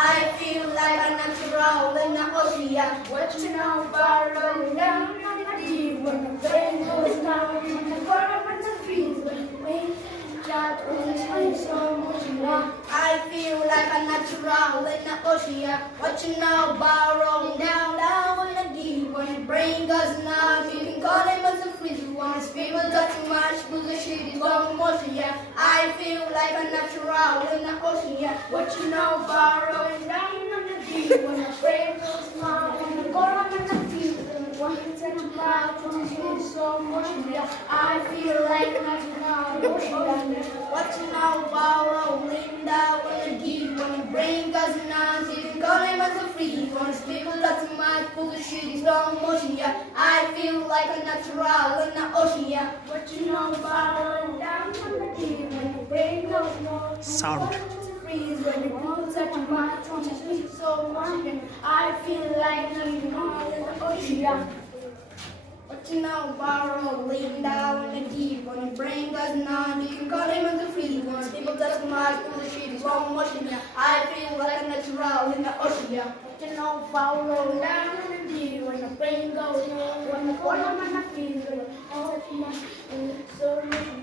I feel like a natural in the ocean. Watching out far rolling down on the deep when the rain goes down on the water when the freeze when the wind drops on the sky so much more. I feel like a natural in the ocean. Watching out far rolling down on the deep when the brain goes numb. You can call him as a freeze once people talk too much bullshit is all motion. I feel like a natural in the ocean. Watching out far rolling down on the deep when the brain goes numb on the water when the freeze when the wind touch my bullshit is so much. I feel like a natural ocean. Watching out far rolling down on the deep when the brain goes numb. You can call him as a freeze once people talk too much bullshit is all motion. I feel like a natural in the ocean. Watching out far rolling down on the deep when the brain goes numb. Sound. Freeze when the cold touch my tongue so much. I feel like I'm all in the ocean. Watching out far rolling down in the deep when the brain goes numb. You can call him as a freeze once people touch my bullshit is all motion. I feel like a natural in the ocean. Watching out far rolling down in the deep when the brain goes numb. When the water when I feel so much.